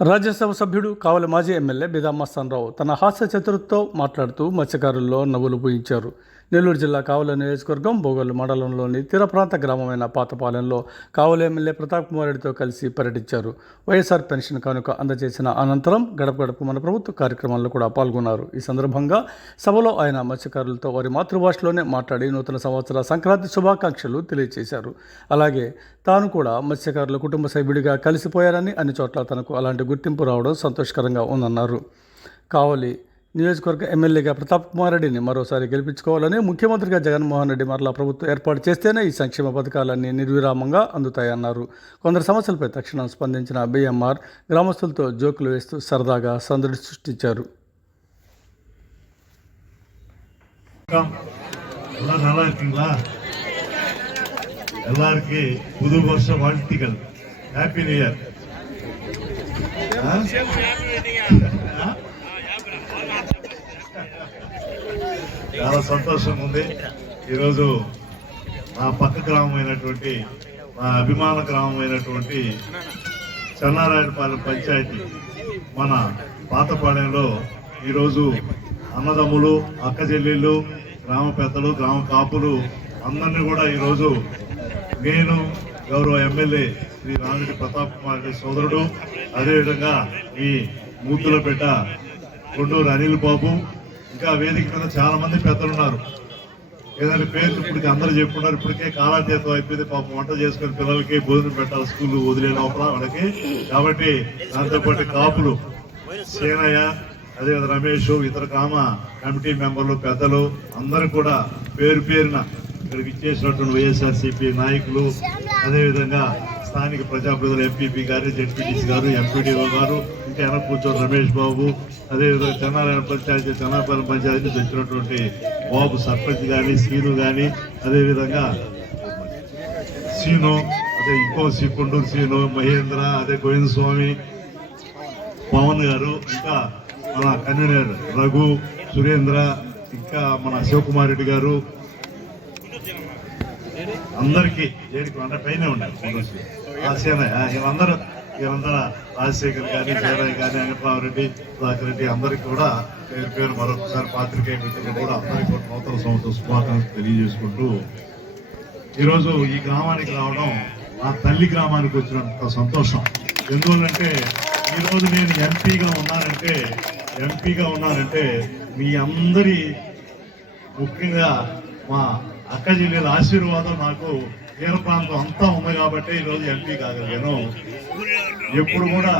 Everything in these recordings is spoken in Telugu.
రాజ్యసభ సభ్యుడు కావలి మాజీ ఎమ్మెల్యే బిదా మస్తానరావు తన హాస్య చతురతతో మాట్లాడుతూ మత్స్యకారుల్లో నవ్వులు పూయించారు. నెల్లూరు జిల్లా కావలి నియోజకవర్గం బోగోలు మండలంలోని తీర ప్రాంత గ్రామమైన పాతపాలెంలో కావలి ఎమ్మెల్యే ప్రతాప్ కుమార్ రెడ్డితో కలిసి పర్యటించారు. వైఎస్ఆర్ పెన్షన్ కానుక అందజేసిన అనంతరం గడప గడపకు మన ప్రభుత్వ కార్యక్రమాల్లో కూడా పాల్గొన్నారు. ఈ సందర్భంగా సభలో ఆయన మత్స్యకారులతో వారి మాతృభాషలోనే మాట్లాడి నూతన సంవత్సర సంక్రాంతి శుభాకాంక్షలు తెలియజేశారు. అలాగే తాను కూడా మత్స్యకారుల కుటుంబ సభ్యుడిగా కలిసిపోయారని, అన్ని చోట్ల తనకు అలాంటి గుర్తింపు రావడం సంతోషకరంగా ఉందన్నారు. కావలి నియోజకవర్గ ఎమ్మెల్యేగా ప్రతాప్ కుమార్ రెడ్డిని మరోసారి గెలిపించుకోవాలని, ముఖ్యమంత్రిగా జగన్మోహన్ రెడ్డి మరలా ప్రభుత్వం ఏర్పాటు చేస్తేనే ఈ సంక్షేమ పథకాలన్నీ నిర్విరామంగా అందుతాయన్నారు. కొందరు సమస్యలపై తక్షణం స్పందించిన బిఎంఆర్ గ్రామస్తులతో జోకులు వేస్తూ సరదాగా సందడి సృష్టించారు. எல்லாருக்கு புது வருஷ வாழ்த்துக்கள். Happy new year. చాలా సంతోషంగా ఉంది. ఈరోజు నా పక్క గ్రామం అయినటువంటి, నా అభిమాన గ్రామం అయినటువంటి చెన్నారాయణపాలెం పంచాయతీ మన పాతపాలెంలో ఈరోజు అన్నదమ్ములు, అక్క చెల్లెళ్ళు, గ్రామ పెద్దలు, గ్రామ కాపులు అందరినీ కూడా ఈరోజు నేను గౌరవ ఎమ్మెల్యే శ్రీ రామిరెడ్డి ప్రతాప్ కుమార్ రెడ్డి సోదరుడు, అదేవిధంగా ఈ మూతులపేట కొండూరు అనిల్ బాబు, ఇంకా వేదిక మీద చాలా మంది పెద్దలున్నారు. ఏదైనా పేర్లు ఇప్పటికి అందరూ చెప్పుకున్నారు. ఇప్పటికే కాలాతీతం అయిపోయింది. పాపం వంట చేసుకుని పిల్లలకి భోజనం పెట్టాలి స్కూల్ వదిలే లోపల వాళ్ళకి. కాబట్టి దాంతోపాటు కాపులు సేనయ్య, అదేవిధంగా రమేష్, ఇతర గ్రామ కమిటీ మెంబర్లు, పెద్దలు అందరూ కూడా పేరు పేరున ఇక్కడికి ఇచ్చేసినటువంటి వైఎస్ఆర్సీపీ నాయకులు, అదేవిధంగా స్థానిక ప్రజాప్రతినిధులు ఎంపీపీ గారు, జెడ్పీటీసీ గారు, ఎంపీడీఓ గారు, ఇంకా వెనక కూర్చొని రమేష్ బాబు, అదేవిధంగా చెన్నారాయణ పంచాయతీ, చెన్నాపాలెం పంచాయతీ నుంచి వచ్చినటువంటి బాబు సర్పంచ్ కానీ, సీను కానీ, అదేవిధంగా సీను, అదే ఇంకో కొండూరు సీను, మహేంద్ర, అదే గోవింద స్వామి, పవన్ గారు, ఇంకా మన కన్వీనర్ రఘు, సురేంద్ర, ఇంకా మన శివకుమార్ రెడ్డి గారు, అందరికీ అంటే పైన ఉండాలి వీళ్ళందరూ రాజశేఖర్ కానీ, జయరాయ్ కానీ, వెంకటరామరెడ్డి, సుధాకర్ రెడ్డి అందరికీ కూడా పేరు పేరు మరొకసారి పాత్రికేయ మిత్రులు కూడా అందరికీ కూడా నూతన సంవత్సరం శుభాకాంక్షలు తెలియజేసుకుంటూ ఈరోజు ఈ గ్రామానికి రావడం నా తల్లి గ్రామానికి వచ్చినంత సంతోషం. ఎందువల్లంటే ఈరోజు నేను ఎంపీగా ఉన్నానంటే మీ అందరి, ముఖ్యంగా మా అక్క చెల్లెల ఆశీర్వాదం నాకు తీర ప్రాంతం అంతా ఉంది కాబట్టి ఈరోజు ఎంపీ కాగలిగాను. ఎప్పుడు కూడా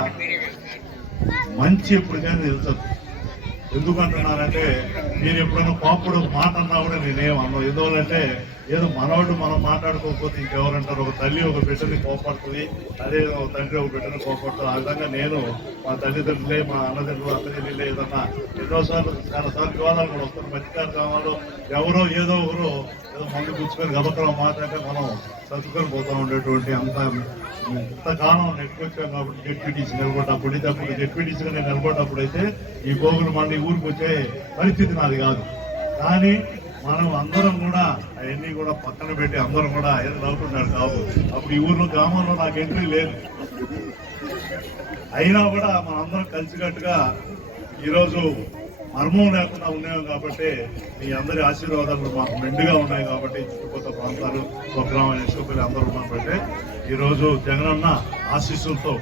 మంచి ఎప్పటికైనా తెలుసు. ఎందుకంటున్నారంటే మీరు ఎప్పుడైనా పాపుడు మాట అన్నా కూడా నేనేం అన్నాను. ఎందువల్లంటే ఏదో మనవాడు మనం మాట్లాడుకోకపోతే ఇంకెవరంటారు. ఒక తల్లి ఒక బిడ్డని కోపడుతుంది, అదే ఒక తండ్రి ఒక బిడ్డని కోపడుతుంది. ఆ విధంగా నేను మా తల్లిదండ్రులే, మా అన్నదండ్రులు, అక్క చెల్లెలే ఏదన్నా ఎన్నోసార్లు చాలాసార్లు వివాదాలు కూడా వస్తారు. మధ్యకాల గ్రామాల్లో ఎవరో ఏదో ఒకరు ఏదో మందు పుచ్చుకొని గబక్కరం మాట్లాడితే మనం చదువుకొని పోతా ఉండేటువంటి ఇంతకాలం నెట్టుకొచ్చాం కాబట్టి జెడ్పీటీసీ నిలబడ్డప్పుడు, ఇదప్పుడు జెడ్పీటీసీగా నేను నిలబడ్డప్పుడు అయితే ఈ గోగులు మన ఊరికి వచ్చే పరిస్థితి నాది కాదు. కానీ మనం అందరం కూడా అవన్నీ కూడా పక్కన పెట్టి అందరం కూడా ఏదో నవ్వుకుంటున్నారు కాదు. అప్పుడు ఈ ఊర్లో గ్రామంలో నాకు ఎంట్రీ లేదు. అయినా కూడా మనందరం కలిసికట్టుగా ఈరోజు మర్మం లేకుండా ఉన్నాం కాబట్టి మీ అందరి ఆశీర్వాదాలు మాకు మెండుగా ఉన్నాయి కాబట్టి చుట్టుపక్కల ప్రాంతాలు, స్వగ్రామం వేసుకోవాలి అందరూ ఉన్నాం బట్టే ఈరోజు జగనన్న ఆశీస్సులతో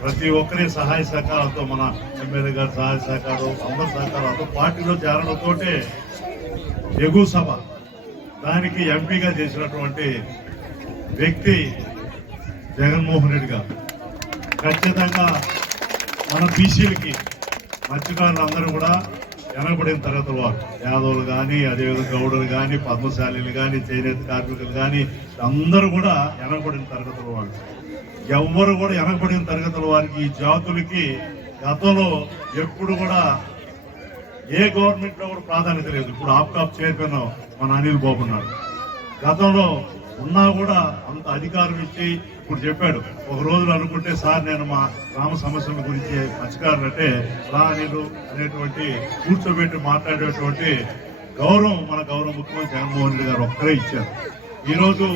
ప్రతి ఒక్కరి సహాయ సహకారాలతో, మన ఎమ్మెల్యే గారి సహాయ సహకారం, అందరి సహకారాలతో పార్టీలో చేరడంతోటే ఎగువ సభ దానికి ఎంపీగా చేసినటువంటి వ్యక్తి జగన్మోహన్ రెడ్డి గారు. ఖచ్చితంగా మన బీసీలకి మత్స్యకారులు అందరూ కూడా వెనకబడిన తరగతుల వారు, యాదవులు కానీ, అదేవిధంగా గౌడులు కానీ, పద్మశాలీలు కానీ, చేనేత కార్మికులు కానీ అందరూ కూడా వెనకబడిన తరగతుల వాళ్ళు. ఎవ్వరు కూడా వెనకబడిన తరగతుల వారికి, ఈ జాతులకి గతంలో ఎప్పుడు కూడా ఏ గవర్నమెంట్ లో కూడా ప్రాధాన్యత లేదు. ఇప్పుడు ఆప్కాప్ చైర్మన్ మన అనిల్ బాబు ఉన్నాడు. గతంలో ఉన్నా కూడా అంత అధికారం ఇచ్చి ఇప్పుడు చెప్పాడు. ఒక రోజులు అనుకుంటే సార్ నేను మా గ్రామ సమస్యల గురించి మత్స్యకారులంటే రా అనిలు అనేటువంటి కూర్చోబెట్టి మాట్లాడేటువంటి గౌరవం మన గౌరవ ముఖ్యమంత్రి జగన్మోహన్ రెడ్డి గారు ఒక్కరే ఇచ్చారు. ఈరోజు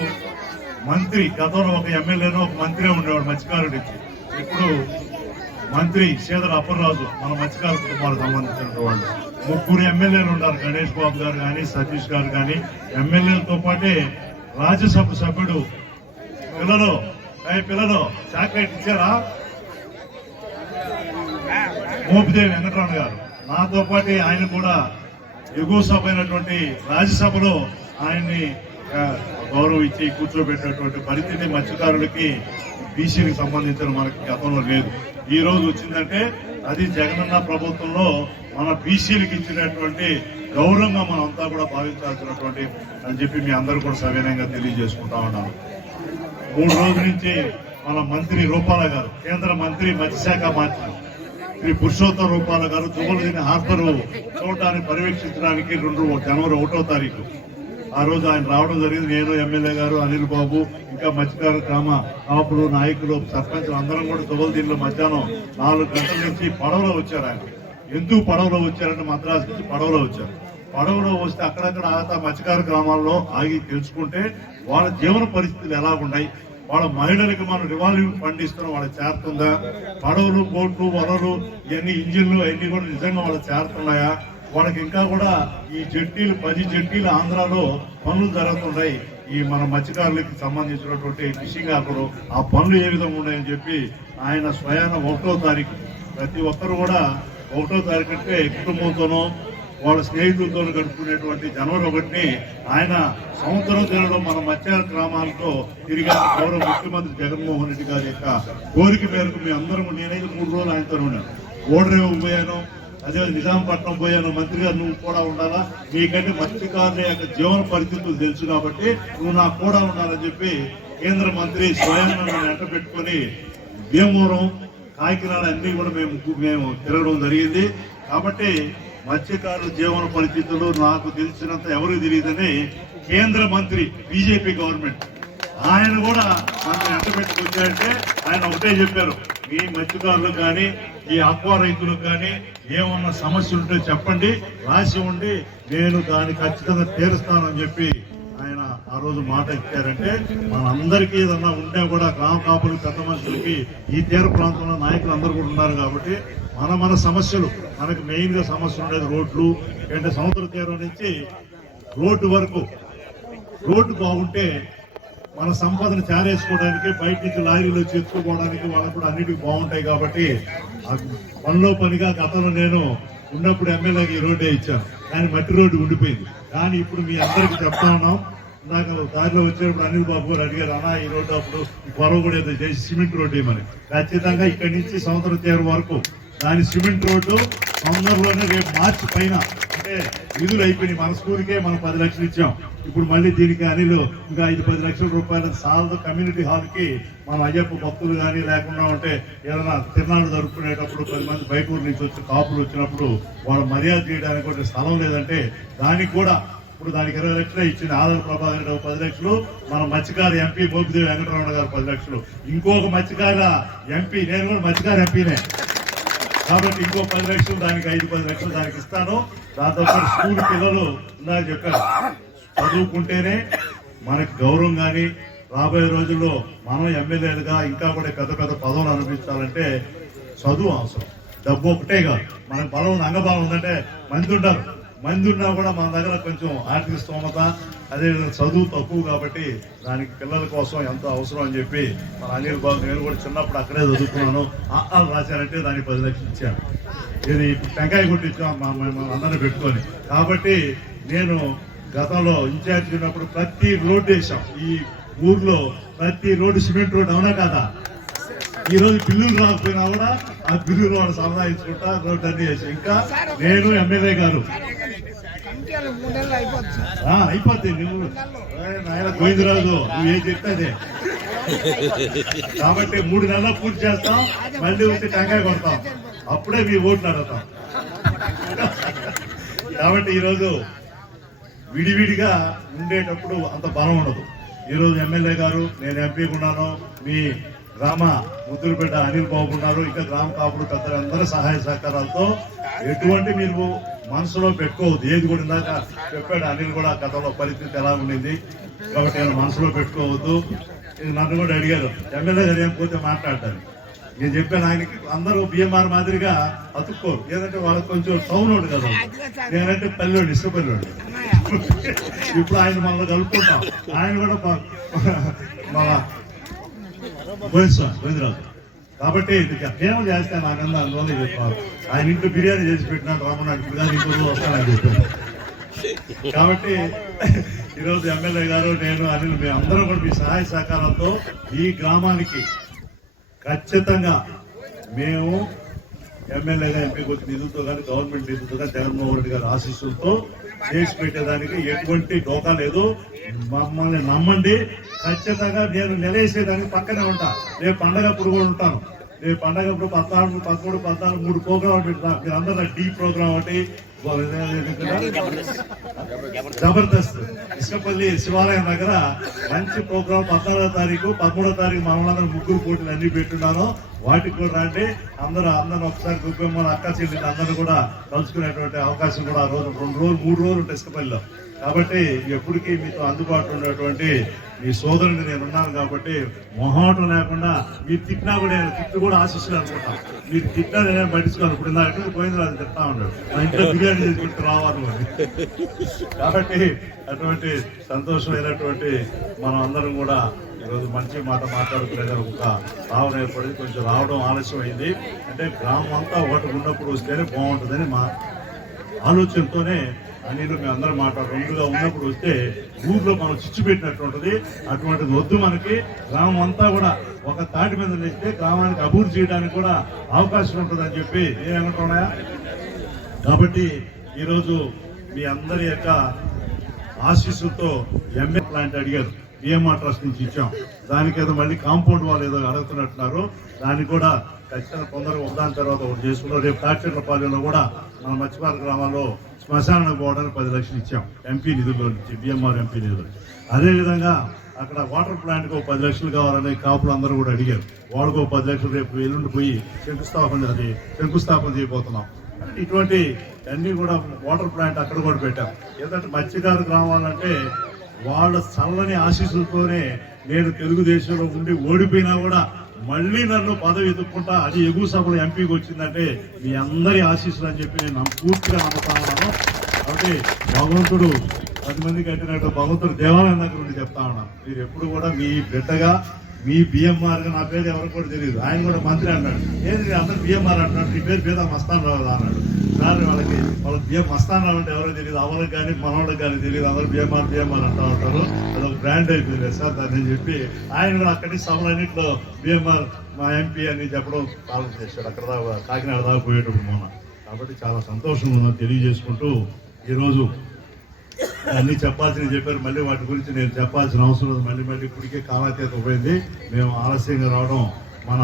మంత్రి, గతంలో ఒక ఎమ్మెల్యేనో ఒక మంత్రి ఉండేవాడు మత్స్యకారుడికి. ఇప్పుడు మంత్రి సీదర అప్పలరాజు మన మత్స్యకార కుటుంబాలకు సంబంధించిన వాళ్ళు, 3 ఎమ్మెల్యేలు ఉన్నారు. గణేష్ బాబు గారు కానీ, సతీష్ గారు కానీ, ఎమ్మెల్యేలతో పాటే రాజ్యసభ సభ్యుడు పిల్లలు చాక్లెట్ ఇచ్చారా మోపిదేవి వెంకటరమణ గారు, నాతో పాటు ఆయన కూడా ఎగువ సభ అయినటువంటి రాజ్యసభలో ఆయన్ని గౌరవం ఇచ్చి కూర్చోబెట్టినటువంటి పరిస్థితి మత్స్యకారులకి బీసీలకు సంబంధించిన మనకి గతంలో లేదు. ఈ రోజు వచ్చిందంటే అది జగనన్న ప్రభుత్వంలో మన బీసీలకు ఇచ్చినటువంటి గౌరవంగా మనం అంతా కూడా భావించాల్సినటువంటి అని చెప్పి మీ అందరూ కూడా సవినయంగా తెలియజేసుకుంటా ఉన్నాను. 3 రోజుల నుంచి మన మంత్రి రూపాల గారు, కేంద్ర మంత్రి మత్స్యశాఖ మంత్రి శ్రీ పురుషోత్తం రూపాల గారు జువలదిని హార్బర్ చూడటానికి పర్యవేక్షించడానికి జనవరి 1వ తారీఖు ఆ రోజు ఆయన రావడం జరిగింది. నేను, ఎమ్మెల్యే గారు, అనిల్ బాబు, ఇంకా మత్స్యకార గ్రామ కాపులు, నాయకులు, సర్పంచులు అందరం కూడా జువలదినిలో మధ్యాహ్నం 4 గంటల నుంచి పడవలో వచ్చారు. ఆయన ఎందుకు పడవలో వచ్చారంటే మద్రాసు నుంచి పడవలో వచ్చారు. పడవలో వస్తే అక్కడక్కడ ఆగతా మత్స్యకార గ్రామాల్లో ఆగి తెలుసుకుంటే వాళ్ళ జీవన పరిస్థితులు ఎలా ఉన్నాయి, వాళ్ళ మహిళలకు మనం రివాల్వింగ్ ఫండ్ ఇస్తున్నాం, వాళ్ళకి చేరుతుందా, పడవలు, బోట్లు, వలలు, ఇవన్నీ ఇంజిన్లు అవన్నీ కూడా నిజంగా వాళ్ళకి చేరుతున్నాయా, వాళ్ళకి ఇంకా కూడా ఈ జట్టీలు 10 జట్టీలు ఆంధ్రాలో పనులు జరుగుతున్నాయి, ఈ మన మత్స్యకారులకి సంబంధించినటువంటి ఫిషింగ్ ఆకులు ఆ పనులు ఏ విధంగా ఉన్నాయని చెప్పి ఆయన స్వయాన 1వ తారీఖు ప్రతి ఒక్కరు కూడా 1వ తారీఖు అంటే కుటుంబంతోనో వాళ్ళ స్నేహితులతో గడుపుకునేటువంటి జనవరి 1ని ఆయన సంవత్సరం తినలో మన మత్స్య గ్రామాలతో తిరిగి గౌరవ ముఖ్యమంత్రి జగన్మోహన్ రెడ్డి గారి యొక్క కోరిక మేరకు మీ అందరం నేనైతే 3 రోజులు ఆయనతో ఉన్నాను. ఓడరేవు పోయాను, అదే నిజాంపట్నం పోయాను. మంత్రి గారు నువ్వు కూడా ఉండాలా, నీకంటే మత్స్యకారుల యొక్క జీవన పరిస్థితులు తెలుసు కాబట్టి నువ్వు నాకు కూడా ఉండాలని చెప్పి కేంద్ర మంత్రి స్వయంగా వెంట పెట్టుకుని భీమవరం, కాకినాడ అన్ని కూడా మేము తిరగడం జరిగింది. కాబట్టి మత్స్యకారుల జీవన పరిస్థితులు నాకు తెలిసినంత ఎవరికి తెలియదని కేంద్ర మంత్రి బీజేపీ గవర్నమెంట్ ఆయన కూడా నన్ను వెంట పెట్టుకొచ్చారంటే ఆయన ఒకటే చెప్పారు, మీ మత్స్యకారులకు కానీ ఈ ఆక్వా రైతులకు కానీ ఏమన్నా సమస్య ఉంటే చెప్పండి, రాసి ఉండి నేను దాన్ని ఖచ్చితంగా తీరుస్తానని చెప్పి ఆయన ఆ రోజు మాట ఇచ్చారంటే మనందరికీ ఏదన్నా ఉంటే కూడా గ్రామ కాపులు, పెద్ద మనుషులకి ఈ తీర ప్రాంతంలో నాయకులు అందరూ కూడా ఉన్నారు కాబట్టి మన సమస్యలు మనకు మెయిన్ గా సమస్య ఉండేది రోడ్లు. అంటే సముద్ర తీరం నుంచి రోడ్డు వరకు రోడ్డు బాగుంటే మన సంపదను చారేసుకోవడానికి, బయట నుంచి లారీలు వచ్చి ఎత్తుకోవడానికి వాళ్ళకు కూడా అన్నిటికీ బాగుంటాయి. కాబట్టి పనిలో పనిగా గతంలో నేను ఉన్నప్పుడు ఎమ్మెల్యేకి ఈ రోడ్డే ఇచ్చాను, కానీ మట్టి రోడ్డు ఉండిపోయింది. కానీ ఇప్పుడు మీ అందరికి చెప్తా ఉన్నాం, నాకు దారిలో వచ్చేటప్పుడు అనిల్ బాబు గారు అడిగారు, అన్నా ఈ రోడ్డు అప్పుడు ఈ పొరవ కూడా ఏదో చేసి సిమెంట్ రోడ్డు ఇవ్వమని. ఖచ్చితంగా ఇక్కడి నుంచి సముద్ర తీరం వరకు దాని సిమెంట్ రోడ్డు తొందరలోనే రేపు మార్చి పైన అంటే నిధులు అయిపోయినాయి. మన స్కూల్కే మనం 10 లక్షలు ఇచ్చాం. ఇప్పుడు మళ్ళీ దీనికి అనిల్ ఇంకా 5-10 లక్షల రూపాయల సాలదు కమ్యూనిటీ హాల్ కి మనం అయ్యప్ప భక్తులు కానీ లేకుండా ఉంటే ఏదైనా తిరునాళ్ళు జరుపుకునేటప్పుడు 10 మంది బయట ఊరు నుంచి వచ్చి కాపులు వచ్చినప్పుడు వాళ్ళు మర్యాద చేయడానికి కూడా స్థలం లేదంటే దానికి కూడా ఇప్పుడు దానికి 20 లక్షలు ఇచ్చింది. ఆదరణ ప్రభాకర్ 10 లక్షలు, మన మత్స్యకార ఎంపీ మోపిదేవి వెంకటరమణ గారు 10 లక్షలు, ఇంకొక మత్స్యకార ఎంపీ, నేను కూడా మత్స్యకార ఎంపీనే కాబట్టి ఇంకో 10 లక్షలు దానికి 5-10 లక్షలు దానికి ఇస్తాను. దాంతో పాటు స్కూల్ పిల్లలు ఇందాక చెప్పారు, చదువుకుంటేనే మనకి గౌరవం. కానీ రాబోయే రోజుల్లో మనం ఎమ్మెల్యేలుగా ఇంకా కూడా పెద్ద పెద్ద పదవులు అనిపించాలంటే చదువు అవసరం, డబ్బు ఒకటే కాదు. మనకు బలం అంగబలం ఉందంటే మంది ఉన్నా కూడా మన దగ్గర కొంచెం ఆర్థిక స్తోమత, అదే చదువు తక్కువ కాబట్టి దానికి పిల్లల కోసం ఎంతో అవసరం అని చెప్పి మన అనిల్ బాబు, నేను కూడా చిన్నప్పుడు అక్కడే చదువుకున్నాను, రాశారంటే దానికి 10 లక్షలు ఇచ్చాను. ఇది టెంకాయ కొట్టించాం అందరిని పెట్టుకొని. కాబట్టి నేను గతంలో ఇన్ఛార్జ్ ఉన్నప్పుడు ప్రతి రోడ్డు వేసాం, ఈ ఊర్లో ప్రతి రోడ్డు సిమెంట్ రోడ్డు, అవునా కదా? ఈ రోజు బిల్లులు రాకపోయినా కూడా ఆ బిల్లులు వాళ్ళు సంపాదించుకుంటా రోడ్డు అన్ని వేసి, ఇంకా నేను ఎమ్మెల్యే గారు అయిపోద్ది. నువ్వు నాయన గోవిందరాజు నువ్వు ఏం చెప్తే కాబట్టి 3 నెలల్లో పూర్తి చేస్తాం, మళ్ళీ వచ్చి టెంకాయ కొడతాం, అప్పుడే మీ ఓట్లు అడుగుతాం. కాబట్టి ఈరోజు విడివిడిగా ఉండేటప్పుడు అంత బలం ఉండదు. ఈరోజు ఎమ్మెల్యే గారు, నేను ఎంపీగా ఉన్నాను, మీ గ్రామ ముద్దులపేట అనిల్ బాబు ఉన్నారు, ఇంకా గ్రామ కాపులు పెద్దలందరూ సహాయ సహకారాలతో ఎటువంటి మీరు మనసులో పెట్టుకోవద్దు. ఏది కూడా ఇందాక చెప్పాడు అనిల్ కూడా గతంలో పరిస్థితి ఎలా ఉండింది కాబట్టి నేను మనసులో పెట్టుకోవద్దు. నన్ను కూడా అడిగారు, ఎమ్మెల్యే గారు ఏం పోతే మాట్లాడతాను, నేను చెప్పాను ఆయనకి, అందరూ బిఎంఆర్ మాదిరిగా అతుక్కోరు, ఏదంటే వాళ్ళకి కొంచెం టౌన్ రోడ్ కదా, నేనంటే పల్లెోడు, ఇష్టపల్లివాడు. ఇప్పుడు ఆయన మనల్ని కలుపుకుంటాం, ఆయన కూడా మన గోవిందరాజు కాబట్టి ప్రేమ చేస్తే నాకన్నా అందువల్ల చెప్పారు. ఆయన ఇంట్లో బిర్యానీ చేసి పెట్టినాడు, రమ్మన్నాడు, ఇప్పుడు కానీ ఇంట్లో వస్తానని చెప్పాను. కాబట్టి ఈరోజు ఎమ్మెల్యే గారు, నేను, అనిల్, మేము అందరం కూడా మీ సహాయ సహకారాలతో ఈ గ్రామానికి ఖచ్చితంగా మేము ఎమ్మెల్యేగా, ఎంపీకి వచ్చిన నిధులతో కానీ, గవర్నమెంట్ నిధులతో కానీ, జగన్మోహన్ రెడ్డి గారి ఆశీస్సులతో చేసి పెట్టేదానికి ఎటువంటి డోకా లేదు. మమ్మల్ని నమ్మండి, ఖచ్చితంగా నేను నిలేసేదానికి పక్కనే ఉంటా. రేపు పండగప్పుడు కూడా ఉంటాను. రేపు పండగప్పుడు 14, 13, 14 3 ప్రోగ్రామ్ పెడతా. మీరు అందరూ డీ ప్రోగ్రామ్ ఒకటి, జబర్దస్త్ ఇసుకపల్లి శివాలయం దగ్గర మంచి ప్రోగ్రామ్ 14వ తారీఖు, 13వ తారీఖు మమ్మల్ని ముగ్గురు పోటీలు అన్ని పెట్టున్నాను. వాటికి కూడా రండి. అందరూ ఒకసారి గుబ్బెమ్మల అక్క చెల్లిని అందరూ కూడా కలుసుకునేటువంటి అవకాశం కూడా ఆ రోజు 2 రోజులు 3 రోజులు ఉంటాయి ఇసుకపల్లిలో. కాబట్టి ఎప్పటికీ మీతో అందుబాటులో ఉన్నటువంటి మీ సోదరుని నేను ఉన్నాను కాబట్టి మొహమాటం లేకుండా మీరు తిట్టినా కూడా, నేను తిట్టు కూడా ఆశిస్తున్నాను అనుకుంటా. మీరు తిట్టినా నేను పట్టించుకోను. ఇప్పుడు నా ఎక్కడ గోవిందరాజు తిట్టా ఉన్నాడు, మా ఇంట్లో బిర్యానీ చేసుకుంటూ రావాలి అని. కాబట్టి అటువంటి సంతోషమైనటువంటి మనం అందరం కూడా ఈరోజు మంచి మాట మాట్లాడుకునే ఒక భావన ఏర్పడింది. కొంచెం రావడం ఆలస్యం అయింది. అంటే గ్రామం అంతా ఒకటి ఉన్నప్పుడు వస్తేనే బాగుంటుందని మా ఆలోచనతోనే అనిలు మేము అందరం రెండుగా ఉన్నప్పుడు వస్తే ఊర్లో మనం చిచ్చు పెట్టినట్టు ఉంటుంది. అటువంటిది వద్దు మనకి. గ్రామం అంతా కూడా ఒక తాటి మీద నిలిస్తే గ్రామానికి అభివృద్ధి చేయడానికి కూడా అవకాశం ఉంటుందని చెప్పి ఏమంటున్నాయా. కాబట్టి ఈరోజు మీ అందరి యొక్క ఆశీస్సులతో ఎంఏ ప్లాంట్ అడిగారు, బిఎంఆర్ ట్రస్ట్ నుంచి ఇచ్చాం. దానికి ఏదో మళ్ళీ కాంపౌండ్ వాళ్ళు ఏదో అడుగుతున్నట్టున్నారు. దాన్ని కూడా ఖచ్చితంగా తొందరగా ఒకదాని తర్వాత ఒకటి చేసుకున్నాం. రేపు తాటిచెట్లపాలెంలో కూడా మన మత్స్యపాల గ్రామాల్లో శ్మశానానికి పోవడానికి 10 లక్షలు ఇచ్చాం ఎంపీ నిధుల్లో నుంచి, బిఎంఆర్ ఎంపీ నిధులు. అదేవిధంగా అక్కడ వాటర్ ప్లాంట్కి 10 లక్షలు కావాలని కాపులు అందరూ కూడా అడిగారు. వాళ్ళకు 10 లక్షలు రేపు ఎల్లుండి పోయి శంకుస్థాపన చేయబోతున్నాం. ఇటువంటి అన్ని కూడా వాటర్ ప్లాంట్ అక్కడ కూడా పెట్టాం. ఏంటంటే మత్స్యకారు గ్రామాలంటే వాళ్ళ చల్లని ఆశీస్సులతోనే నేను తెలుగుదేశంలో ఉండి ఓడిపోయినా కూడా మళ్ళీ నన్ను పదవి ఎదుర్కొంటా, అది ఎగువ సభలో ఎంపీకి వచ్చిందంటే మీ అందరి ఆశీస్సులు అని చెప్పి నేను పూర్తిగా నమ్ముతా ఉన్నాను. కాబట్టి భగవంతుడు 10 మంది కట్టినట్టు భగవంతుడు దేవాలయం దగ్గర ఉండి చెప్తా ఉన్నాను. మీరు ఎప్పుడు కూడా మీ బిడ్డగా, మీ బిఎంఆర్ గా, నా పేరు ఎవరికి కూడా తెలియదు, ఆయన కూడా మంత్రి అన్నాడు. ఏంటి అందరు బిఎంఆర్ అంటున్నాడు, నీ పేరు బీదా మస్తాన్ రావు అన్నాడు. సార్ వాళ్ళకి బిఎం మస్తాన్ రావు అంటే ఎవరో తెలియదు, అవరికి కానీ మనవాళ్ళకి కానీ తెలియదు, అందరూ బిఎంఆర్ అంటూ ఉంటారు. అదొక బ్రాండ్ అయిపోయింది సార్ దాన్ని చెప్పి ఆయన కూడా అక్కడి సభలన్నింటిలో బిఎంఆర్ మా ఎంపీ అని చెప్పడం ప్రారంభం చేశాడు. అక్కడ కాకినాడ దాకా పోయేటప్పుడు మొన్న. కాబట్టి చాలా సంతోషంగా ఉందని తెలియజేసుకుంటూ ఈరోజు అన్ని చెప్పాల్సినవి చెప్పారు. మళ్ళీ వాటి గురించి నేను చెప్పాల్సిన అవసరం లేదు. మళ్ళీ ఇప్పటికే కాలాతీత పోయింది. మేము ఆలస్యంగా రావడం మన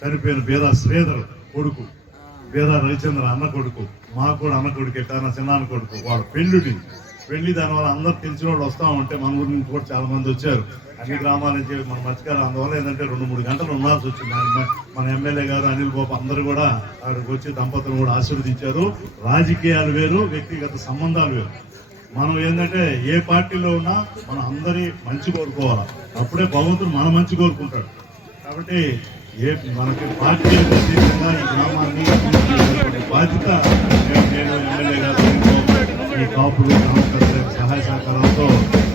చనిపోయిన బేదా శ్రీధర్ కొడుకు, బేదా రవిచంద్ర అన్న కొడుకు, మాకు కూడా అన్న కొడుకే కానీ చిన్నాన్న కొడుకు, వాళ్ళ పెళ్లి దానివల్ల అందరూ తెలిసిన వాళ్ళు వస్తూ ఉంటే మన ఊరి నుంచి కూడా చాలా మంది వచ్చారు. అన్ని గ్రామాల నుంచి మన మత్స్యకారు. అందువల్ల ఏంటంటే 2-3 గంటలు ఉండాల్సి వచ్చింది. మన ఎమ్మెల్యే గారు అనిల్ బాబు అందరూ కూడా అక్కడికి వచ్చి దంపతులు కూడా ఆశీర్వదించారు. రాజకీయాలు వేరు, వ్యక్తిగత సంబంధాలు వేరు. మనం ఏంటంటే ఏ పార్టీలో ఉన్నా మనం అందరి మంచి కోరుకోవాలి, అప్పుడే భగవంతుడు మన మంచి కోరుకుంటాడు. కాబట్టి మనకి పార్టీ ప్రత్యేకంగా ఈ గ్రామాన్ని బాధ్యత నేను ఎమ్మెల్యే గారు, ఈ కాపులు, సహాయ సహకారాలతో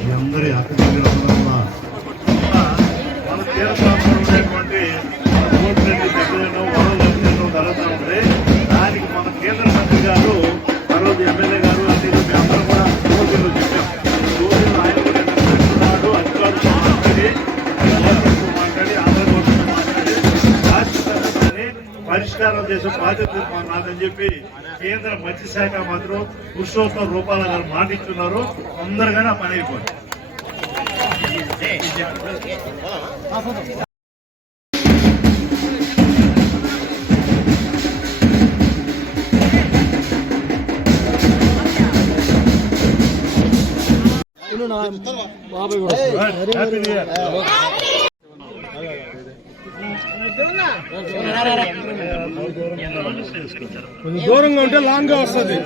మీ అందరి అక్కడికి మన తీర ప్రాంతంలో ఉండేటువంటి జరుగుతూ ఉంటుంది. దానికి మన కేంద్ర మంత్రి గారు ఆ రోజు ఎమ్మెల్యే గారు అన్ని అందరూ కూడా రోజుల్లో చెప్పాం. రోజుల్లో ఆయన కూడా ఉన్నాడు, అధికారులతో మాట్లాడి ఆంధ్రప్రదేశ్తో మాట్లాడి రాష్ట్రాన్ని పరిష్కారం చేసే బాధ్యత నాదని చెప్పి కేంద్ర మత్స్యశాఖ మంత్రులు పురుషోత్తమ రూపాల గారు మాట ఇస్తున్నారు. అందరుగానే ఆ పని అయిపోయింది. దూరంగా ఉంటే లాంగ్ గా వస్తుంది.